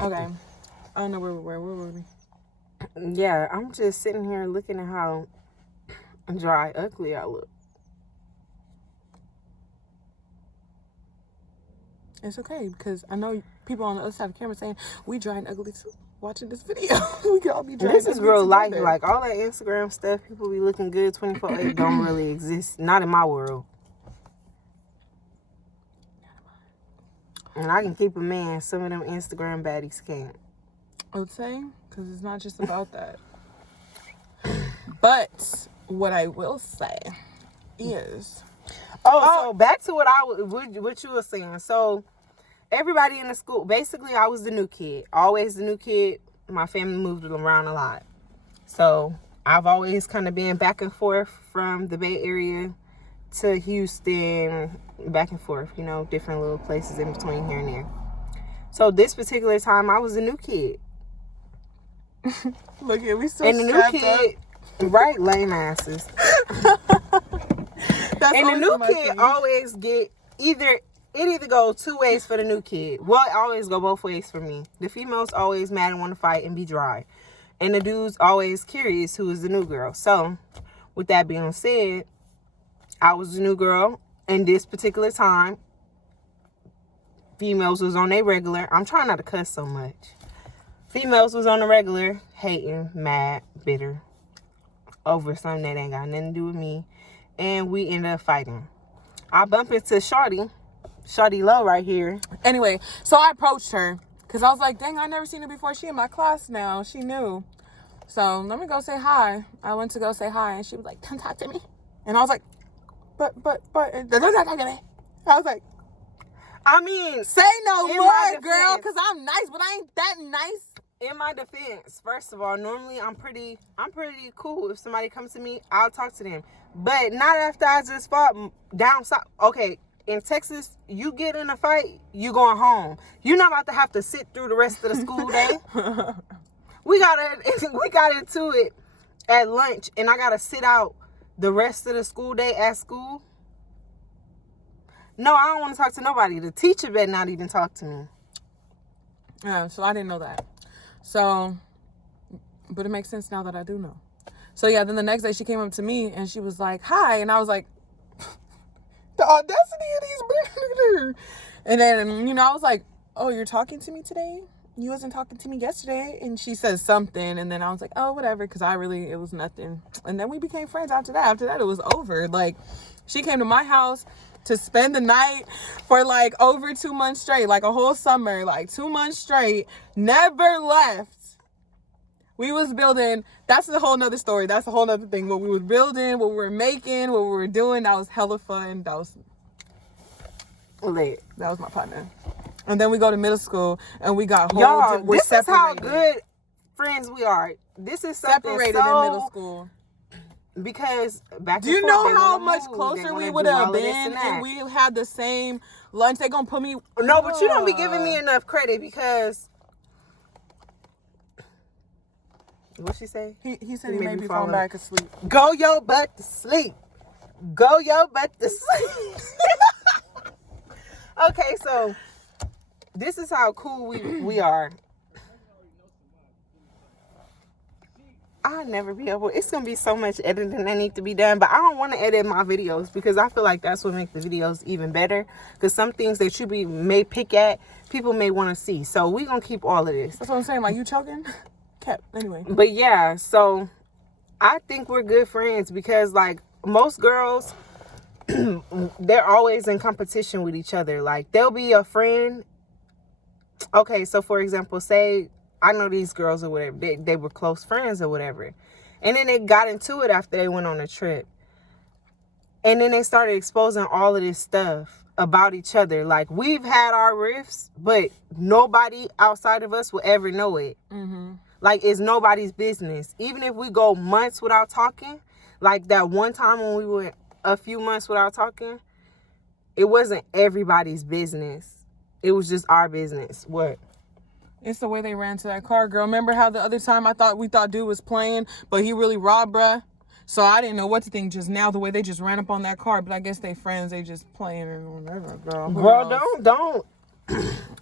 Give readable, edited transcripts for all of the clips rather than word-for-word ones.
Okay. I don't know where we were. Where were we? Yeah, I'm just sitting here looking at how dry, ugly I look. It's okay because I know people on the other side of the camera saying we dry and ugly too. Watching this video, we can all be dry. This and is ugly real life. together. Like all that Instagram stuff, people be looking good 24/8 don't really exist. Not in my world. And I can keep a man. Some of them Instagram baddies can't. I would say because it's not just about that. But what I will say is, so back to what you were saying. So everybody in the school, basically, I was the new kid. Always the new kid. My family moved around a lot, so I've always kind of been back and forth from the Bay Area to Houston, back and forth. You know, different little places in between here and there. So this particular time, I was the new kid. look at we still and the new kid, right? Lame asses. And the new kid always get either go two ways for the new kid. Well, it always go both ways for me. The females always mad and want to fight and be dry, and the dudes always curious who is the new girl. So, with that being said, I was the new girl, and this particular time, females was on their regular. I'm trying not to cuss so much. Females was on the regular, hating, mad, bitter, over something that ain't got nothing to do with me. And we ended up fighting. I bump into Shawty Low right here. Anyway, so I approached her because I was like, dang, I never seen her before. She in my class now. She knew. So let me go say hi. I went to go say hi, and she was like, don't talk to me. And I was like, but, don't talk to me. I was like, I mean, say no more, girl, because I'm nice, but I ain't that nice. In my defense, first of all, normally I'm pretty cool. If somebody comes to me, I'll talk to them. But not after I just fought down south. Okay, in Texas, you get in a fight, you going home. You're not about to have to sit through the rest of the school day. we got into it at lunch, and I gotta sit out the rest of the school day at school. No, I don't want to talk to nobody. The teacher better not even talk to me. Yeah, so I didn't know that. So, but it makes sense now that I do know. So yeah, then the next day she came up to me and she was like, hi. And I was like, the audacity of these. And then, I was like, oh, you're talking to me today? You wasn't talking to me yesterday. And she says something. And then I was like, oh, whatever. Because it was nothing. And then we became friends after that. After that, it was over. Like, she came to my house to spend the night for like over 2 months straight, like a whole summer, like 2 months straight, never left. We was building, that's a whole nother story. That's a whole nother thing. What we was building, what we were making, what we were doing, that was hella fun. That was lit. That was my partner. And then we go to middle school and we got y'all, this separated. Is how good friends we are. This is separated in middle school. Because back do you know how much closer we would have been and we had the same lunch? They gonna put me. No, but you don't be giving me enough credit because. What she say? He said he made me fall back asleep. Go your butt to sleep. Go your butt to sleep. Okay, so this is how cool we are. I'll never be able. It's gonna be so much editing that need to be done, but I don't want to edit my videos because I feel like that's what makes the videos even better. Because some things that you may pick at, people may want to see. So we gonna keep all of this. That's what I'm saying. Like, you choking? Anyway. But yeah, so I think we're good friends because like most girls, they're always in competition with each other. Like they'll be a friend. Okay, so for example, say I know these girls or whatever, they were close friends or whatever. And then they got into it after they went on a trip. And then they started exposing all of this stuff about each other. Like, we've had our riffs, but nobody outside of us will ever know it. Mm-hmm. Like, it's nobody's business. Even if we go months without talking, like that one time when we went a few months without talking, it wasn't everybody's business. It was just our business. What? It's the way they ran to that car, girl. Remember how the other time we thought dude was playing, but he really robbed, bruh? So I didn't know what to think just now, the way they just ran up on that car. But I guess they friends, they just playing and whatever, girl. Girl, don't.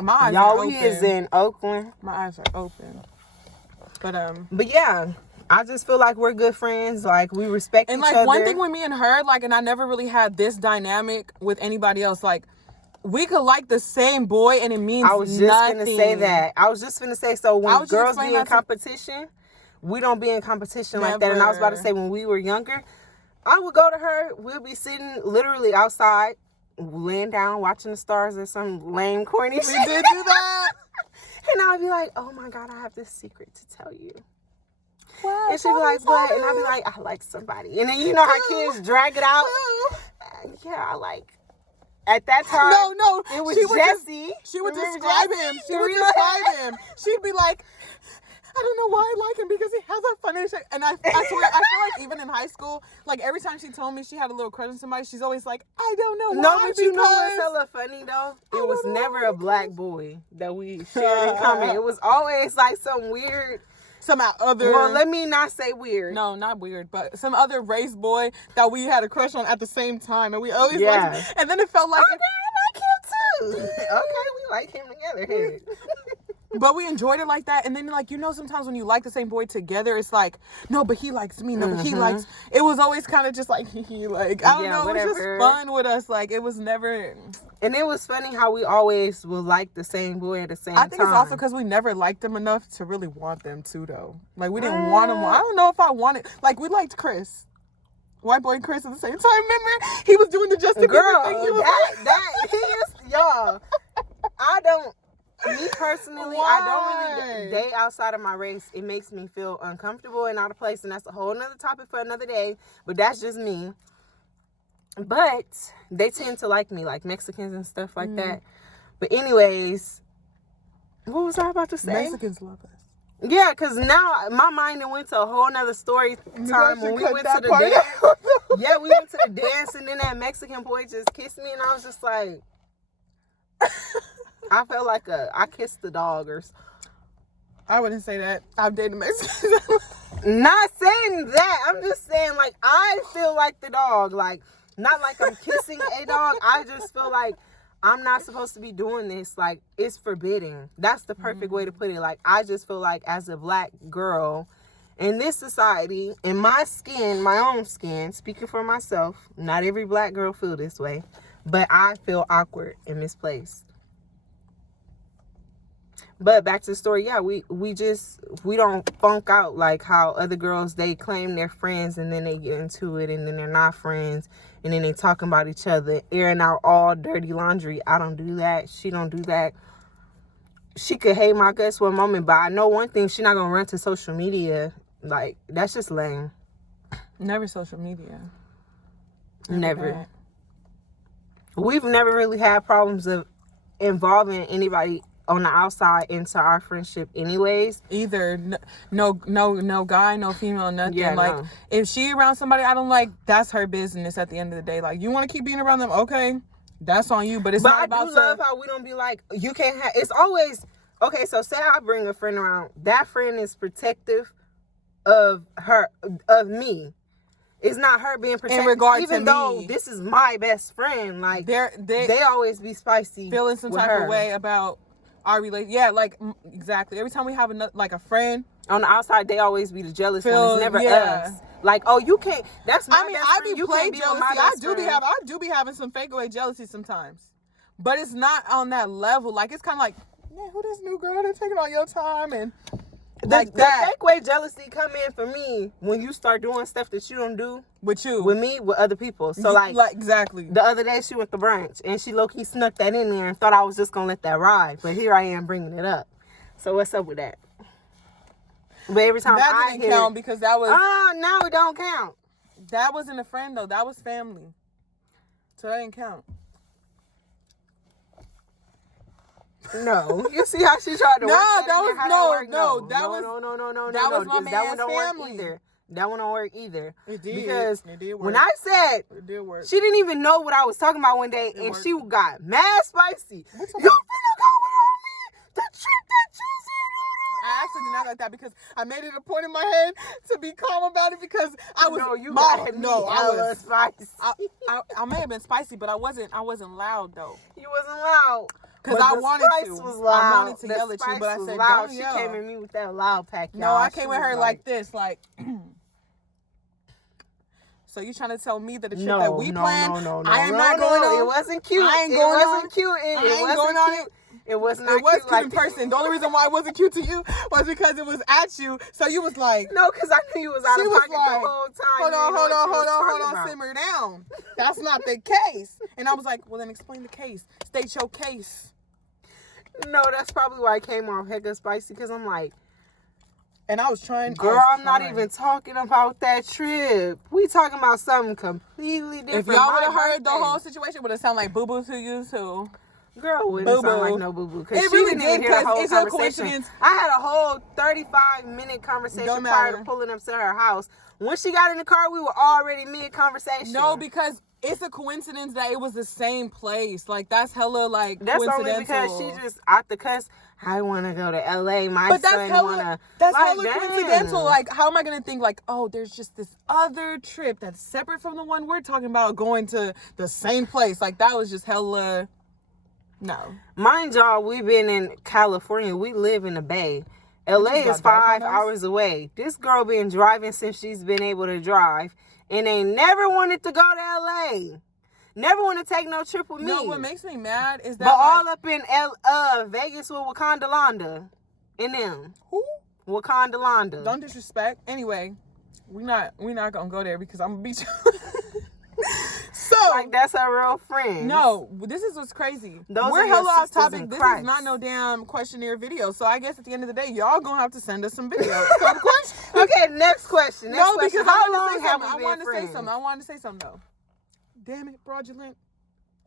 My eyes Y'all, are we open. is in Oakland. My eyes are open. But yeah, I just feel like we're good friends. Like, we respect and each like other. one thing with me and her, like, and I never really had this dynamic with anybody else. Like, we could like the same boy, and it means I was just nothing. gonna say that. I was just gonna say, so when girls be in competition, we don't be in competition like that. And I was about to say, when we were younger, I would go to her. We'll be sitting literally outside, laying down, watching the stars or some lame, corny shit. We did do that. And I'd be like, oh my God, I have this secret to tell you. Wow, and she'd be like, what? And I'd be like, I like somebody. And then, you know how kids drag it out? Yeah, I like. At that time, no, it was Jesse. She would Remember describe Jesse? him. She would describe him. She'd be like, I don't know why I like him because he has a funny shit. And I swear, I feel like even in high school, like every time she told me she had a little crush on somebody, she's always like, I don't know why. No, but you know what's hella funny though? It was never a black boy that we shared in common. It was always like some weird. Some other. Well, let me not say weird. No, not weird, but some other race boy that we had a crush on at the same time, and we always liked him. And then it felt like. Okay, I like him too. Okay, we like him together. But we enjoyed it like that. And then, like, you know, sometimes when you like the same boy together, it's like, no, but he likes me. No, but he likes. It was always kind of just like, like, I don't know. Whatever. It was just fun with us. Like, it was never. And it was funny how we always would like the same boy at the same time. I think it's also because we never liked them enough to really want them too, though. Like, we didn't want them. I don't know if I wanted. Like, we liked Chris. White boy Chris at the same time. Remember? He was doing the Justin Bieber thing. He was y'all. I don't. Me personally, I don't really date outside of my race. It makes me feel uncomfortable and out of place, and that's a whole nother topic for another day. But that's just me. But they tend to like me, like Mexicans and stuff like that. But anyways, what was I about to say? Mexicans love us. Yeah, because now my mind went to a whole nother story time when we went to the dance. Yeah, we went to the dance, and then that Mexican boy just kissed me, and I was just like... I felt like I kissed the dog or... I wouldn't say that. I've dated Mexicans. Not saying that. I'm just saying, like, I feel like the dog. Like, not like I'm kissing a dog. I just feel like I'm not supposed to be doing this. Like, it's forbidden. That's the perfect way to put it. Like, I just feel like as a black girl in this society, in my skin, my own skin, speaking for myself, not every black girl feel this way, but I feel awkward and misplaced. But back to the story, yeah, we don't funk out like how other girls, they claim they're friends and then they get into it and then they're not friends and then they talking about each other, airing out all dirty laundry. I don't do that. She don't do that. She could hate my guts for a moment, but I know one thing, she's not gonna run to social media. Like, that's just lame. Never social media. Never. We've never really had problems of involving anybody on the outside into our friendship anyways. Either no guy, no female, nothing. Yeah, like, if she around somebody I don't like, that's her business at the end of the day. Like, you want to keep being around them, okay, that's on you, but it's not about... But I do love how we don't be like, you can't have... It's always... Okay, so say I bring a friend around. That friend is protective of me. It's not her being protective. In regard even to though me, this is my best friend. Like, they always be spicy. Feeling some type of way about our relationship. Yeah, like, exactly. Every time we have a friend on the outside, they always be the jealous one. It's never us. Like, oh, you can't. That's my best friend. I be playing jealousy. I do be having some fake away jealousy sometimes, but it's not on that level. Like, it's kind of like, man, who this new girl? They're taking all your time and like the fake way jealousy come in for me when you start doing stuff that you don't do with me, with other people. So like exactly. The other day she went to brunch and she low-key snuck that in there and thought I was just gonna let that ride, but here I am bringing it up. So what's up with that? But every time that didn't count because that was now it don't count. That wasn't a friend though. That was family. So that didn't count. No, you see how she tried to work that was my man's family. That one don't work either. It did. Because it did work. When I said it did work, she didn't even know what I was talking about one day, and she got mad spicy. You finna go without me? The trip that you said. I actually did not like that because I made it a point in my head to be calm about it because I was I was spicy. I may have been spicy, but I wasn't loud though. You wasn't loud. Because I wanted to. Was loud. I wanted to the yell at you, but I said, loud. don't she yell. She came at me with that loud pack, y'all. No, I came at her like this, like... So you trying to tell me that the trip that we planned, I am not going on? It wasn't cute. I ain't going on. It wasn't cute. I ain't going on it. It was not cute. It was cute like in person. The only reason why it wasn't cute to you was because it was at you. So you was like... No, because I knew you was out of pocket the whole time. Hold on. Simmer down. That's not the case. And I was like, well, then explain the case. State your case. No, that's probably why I came off hecka spicy, because I'm like... And I was trying... Girl, I'm not even talking about that trip. We talking about something completely different. If y'all would have heard the whole situation, would it sound like boo-boo to you, too? Girl, wouldn't sound like no boo-boo. It really did, because it's a coincidence. I had a whole 35-minute conversation prior to pulling up to her house. When she got in the car, we were already mid-conversation. No, because... It's a coincidence that it was the same place. Like, that's hella, like, that's coincidental. That's only because she just out the cuss. I want to go to L.A. That's hella coincidental. Like, how am I going to think, like, oh, there's just this other trip that's separate from the one we're talking about going to the same place. Like, that was just hella... No. Mind y'all, we've been in California. We live in the Bay. L.A. is 5 hours away. This girl been driving since she's been able to drive. And they never wanted to go to L.A. Never want to take no trip with me. No, what makes me mad is that... But all up in Vegas with Wakanda Londa. And them. Who? Wakanda Londa. Don't disrespect. Anyway, we not gonna go there because I'm gonna beat you. So... Like, that's our real friend. No, this is what's crazy. We're hella off topic. This is not no damn questionnaire video. So I guess at the end of the day, y'all gonna have to send us some videos. Some questions. Okay, next question. Because how long have we been friends? I wanted to say something though. Damn it, fraudulent.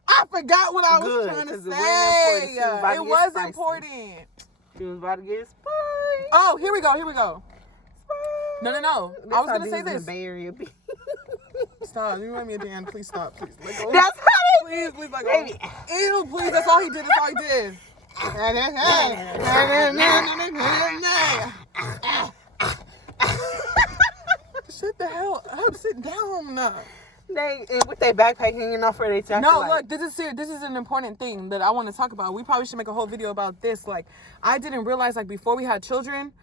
I forgot what I was trying to say. It was important. She was about to get spicy. Oh, here we go. No. I was gonna say this. In the Bay Area. Stop. You remind me of Dan. Please stop. Please. Let go. That's how Please, let go. Ew, please. That's all he did. Shut the hell up. Sit down. They with their backpack hanging off for their jacket. No, look, this is an important thing that I want to talk about. We probably should make a whole video about this. Like, I didn't realize, like, before we had children,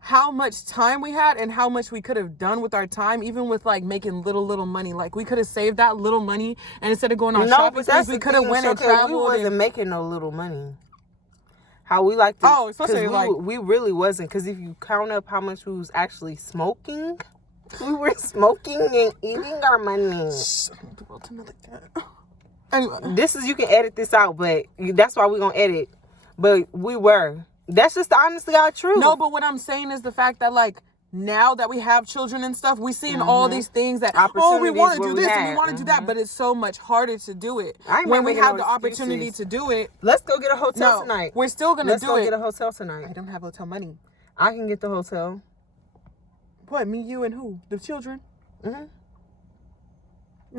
how much time we had and how much we could have done with our time, even with, like, making little money. Like, we could have saved that little money, and instead of going on shopping sprees, we could have went and traveled. We wasn't making no little money. How we like to... Oh, especially, we really wasn't. Because if you count up how much we was actually smoking... We were smoking and eating our money. Anyway. You can edit this out, but that's why we're going to edit. But we were. That's just the honest to God truth. No, but what I'm saying is the fact that, like, now that we have children and stuff, we seeing all these things that, we want to do this and we want to do that, but it's so much harder to do it. When we have the opportunity to do it. Let's go get a hotel tonight. We're still going to do it. Let's go get a hotel tonight. I don't have hotel money. I can get the hotel. What, me, you, and who? The children? Mm-hmm.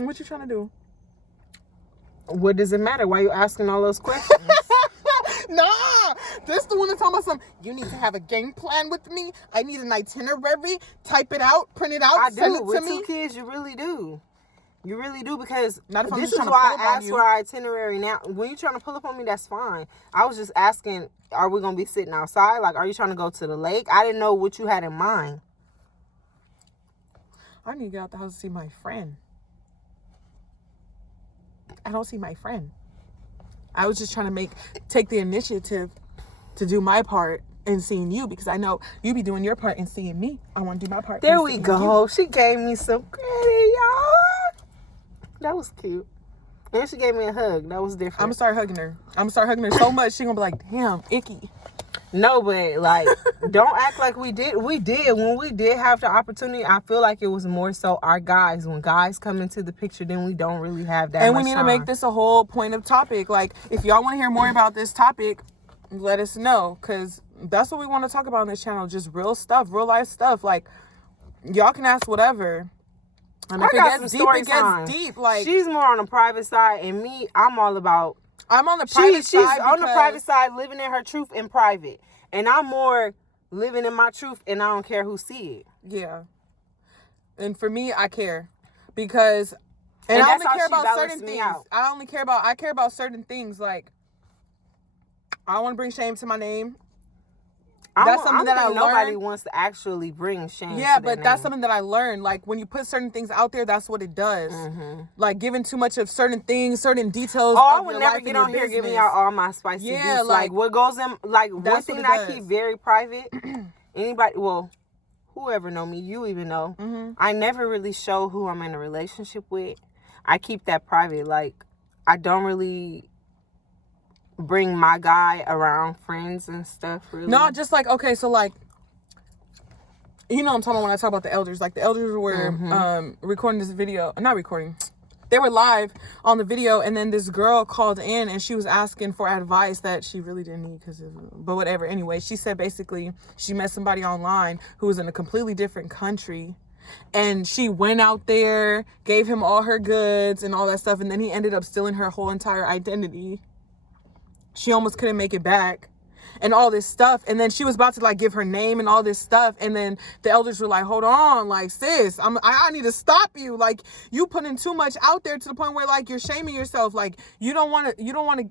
What you trying to do? What does it matter? Why are you asking all those questions? Nah, this the one that's talking about something. You need to have a game plan with me. I need an itinerary. Type it out, print it out, send it to me. With 2 kids, you really do. You really do, because this is why I asked for our itinerary now. When you're trying to pull up on me, that's fine. I was just asking, are we going to be sitting outside? Like, are you trying to go to the lake? I didn't know what you had in mind. I need to get out the house to see my friend. I don't see my friend. I was just trying to take the initiative to do my part in seeing you, because I know you be doing your part in seeing me. I want to do my part. There we go. She gave me some credit, y'all. That was cute. And she gave me a hug. That was different. I'm going to start hugging her. So much, she going to be like, damn, icky. No, but, like, don't act like we did. We did. When we did have the opportunity, I feel like it was more so our guys. When guys come into the picture, then we don't really have that much time. And we need to make this a whole point of topic. Like, if y'all want to hear more about this topic, let us know. Because that's what we want to talk about on this channel. Just real stuff, real life stuff. Like, y'all can ask whatever. And if it gets deep, it gets deep. Like, she's more on the private side, and me, I'm all about... I'm on the private side. She's on the private side, living in her truth in private. And I'm more living in my truth, and I don't care who see it. Yeah. And for me, I care. Because... And I only care about certain things. I care about certain things. Like, I don't want to bring shame to my name. That's something that I learned. Nobody wants to actually bring shame. Yeah, to but that's something that I learned. Like, when you put certain things out there, that's what it does. Like, giving too much of certain things, certain details. Oh, I would never get on here giving out all my spicy juice. Like what goes in. Like one thing that I keep very private. Anybody, well, whoever know me, you even know. I never really show who I'm in a relationship with. I keep that private. Like, I don't really bring my guy around friends and stuff, really. No, just like, okay, so like, you know what I'm talking about when I talk about the elders. Like, the elders were recording this video. Not recording. They were live on the video, and then this girl called in, and she was asking for advice that she really didn't need, but whatever. Anyway, she said basically she met somebody online who was in a completely different country, and she went out there, gave him all her goods and all that stuff, and then he ended up stealing her whole entire identity. She almost couldn't make it back and all this stuff. And then she was about to like give her name and all this stuff. And then the elders were like, hold on, like, sis, I need to stop you. Like, you putting too much out there to the point where like you're shaming yourself. Like, you don't want to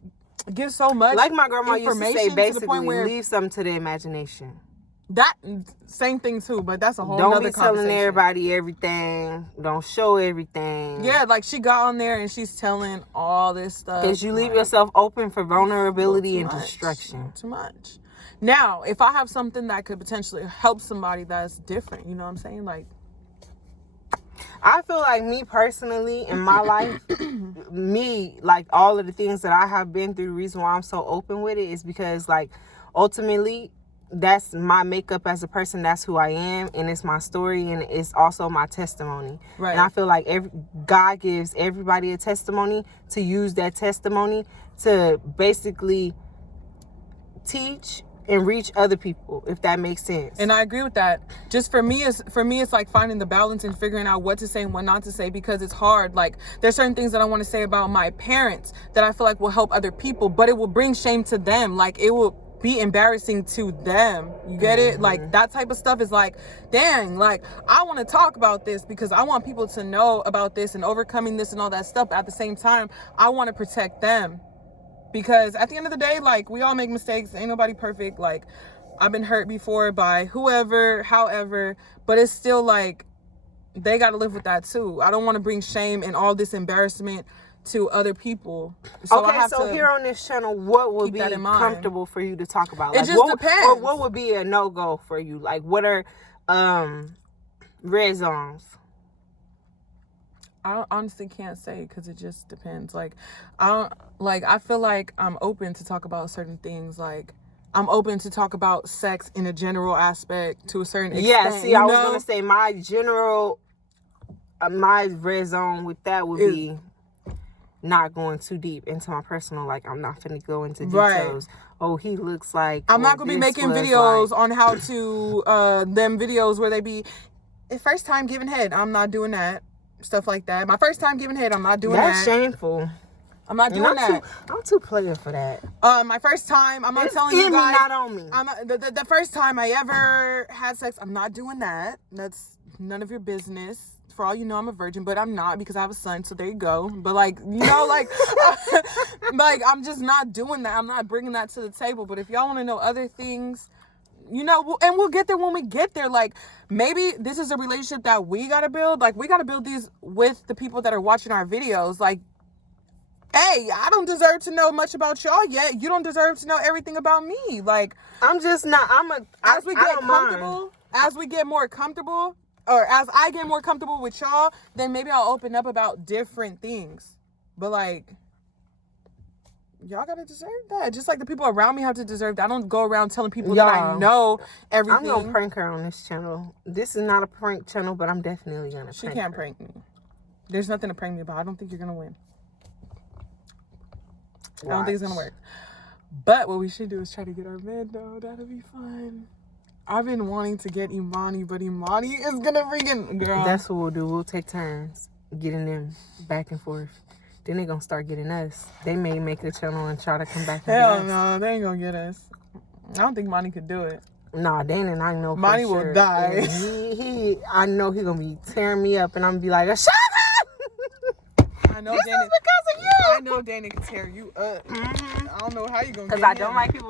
give so much. Like my grandma used to say, basically, leave something to the imagination. That same thing too, but that's a whole don't nother be telling everybody everything. Don't show everything. Yeah, like she got on there and she's telling all this stuff because you leave yourself open for vulnerability and destruction. Too much. Now, if I have something that could potentially help somebody, that's different. You know what I'm saying? Like, I feel like me personally in my life, like all of the things that I have been through, the reason why I'm so open with it is because like ultimately that's my makeup as a person. That's who I am, and it's my story, and it's also my testimony. Right. And I feel like God gives everybody a testimony to use that testimony to basically teach and reach other people, if that makes sense. And I agree with that. Just for me, it's like finding the balance and figuring out what to say and what not to say, because it's hard. Like, there's certain things that I want to say about my parents that I feel like will help other people, but it will bring shame to them. Like, it will be embarrassing to them. You get it? Like, that type of stuff is like, dang, like, I want to talk about this because I want people to know about this and overcoming this and all that stuff. But at the same time, I want to protect them, because at the end of the day, like, we all make mistakes. Ain't nobody perfect. Like, I've been hurt before by whoever, however, but it's still like, they got to live with that too. I don't want to bring shame and all this embarrassment to other people. So okay, so here on this channel, what would be comfortable for you to talk about? Like, it just depends. Or what would be a no-go for you? Like, what are red zones? I honestly can't say, because it just depends. Like, I feel like I'm open to talk about certain things. Like, I'm open to talk about sex in a general aspect to a certain extent. Yeah, see, I was going to say my general, my red zone with that would be not going too deep into my personal. Like, I'm not finna go into details. Right. Oh, he looks like, I'm not gonna be making videos on how to them videos where they be first time giving head. I'm not doing that. Stuff like that. My first time giving head, I'm not doing that. That's shameful. I'm not doing that. I'm too player for that. My first time, I'm not telling you guys. Not on me. The first time I ever had sex, I'm not doing that. That's none of your business. For all you know, I'm a virgin, but I'm not, because I have a son, so there you go. But like, you know, like, like, I'm just not doing that. I'm not bringing that to the table. But if y'all want to know other things, you know, and we'll get there when we get there. Like, maybe this is a relationship that we got to build. Like, we got to build these with the people that are watching our videos. Like, hey, I don't deserve to know much about y'all yet. You don't deserve to know everything about me. Like, I'm just not, as we get comfortable, as we get more comfortable, or as I get more comfortable with y'all, then maybe I'll open up about different things. But like, y'all gotta deserve that. Just like the people around me have to deserve that. I don't go around telling people that I know everything. I'm gonna prank her on this channel. This is not a prank channel, but I'm definitely gonna prank her. She can't prank me. There's nothing to prank me about. I don't think you're gonna win. I don't think it's gonna work. But what we should do is try to get our man, though. That'll be fun. I've been wanting to get Imani, but Imani is gonna freaking, girl. That's what we'll do. We'll take turns getting them back and forth. Then they're gonna start getting us. They may make a channel and try to come back and get us. Hell no, they ain't gonna get us. I don't think Imani could do it. Nah, Dan and I know for Imani sure. will die. I know he's gonna be tearing me up, and I'm gonna be like, shut up! I know this Danny, is because of you! I know Danny can tear you up. I don't know how you gonna get because I don't like people